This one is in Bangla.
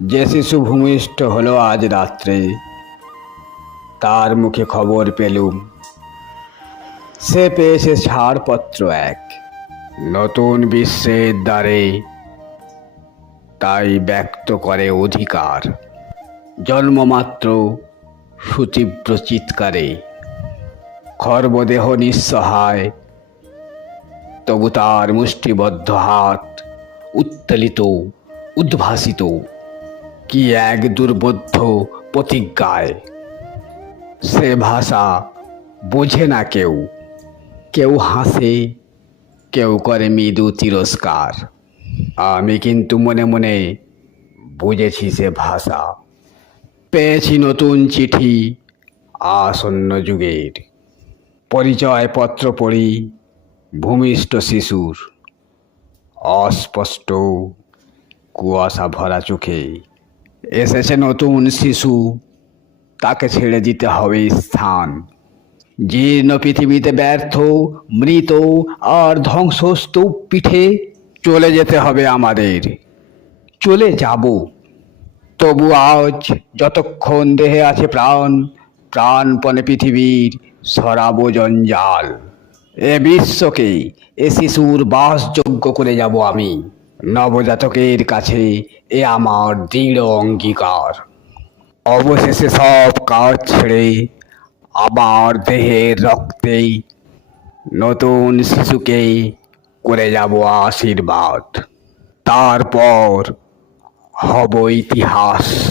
যে শিশু ভূমিষ্ঠ হলো আজ রাত্রে, তার মুখে খবর পেলুম সে পেয়েছে ছাড়পত্র এক নতুন বিশ্বের দ্বারে। তাই ব্যক্ত করে অধিকার জন্মমাত্র সুতীব্র চিৎকারে। খর্বদেহ নিঃসহায়, তবু তার মুষ্টিবদ্ধ হাত উত্তোলিত, উদ্ভাসিত কি এক দুর্বোধ্য প্রতিজ্ঞায়। সে ভাষা বোঝে না কেউ, কেউ হাসে, কেউ করে মৃদু তিরস্কার। আমি কিন্তু মনে মনে বুঝেছি সে ভাষা। পেয়েছি নতুন চিঠি আসন্ন যুগের। পরিচয়পত্র পড়ি ভূমিষ্ঠ শিশুর, অস্পষ্ট কুয়াশা ভরা চোখে। এসেছে নতুন শিশু, তাকে ছেড়ে দিতে হবে স্থান। জীর্ণ পৃথিবীতে ব্যর্থ, মৃত আর ধ্বংসস্তূপ পিঠে চলে যেতে হবে আমাদের। চলে যাব, তবু আজ যতক্ষণ দেহে আছে প্রাণ, প্রাণপণে পৃথিবীর সরাবো জঞ্জাল। এ বিশ্বকে এ শিশুর বাসযোগ্য করে যাব আমি। নবজাতকের কাছে এ আমার দৃঢ় অঙ্গীকার। অবশেষে সব কাজ ছেড়ে আবার দেহের রক্তেই নতুন শিশুকে করে যাব আশীর্বাদ। তারপর হব ইতিহাস।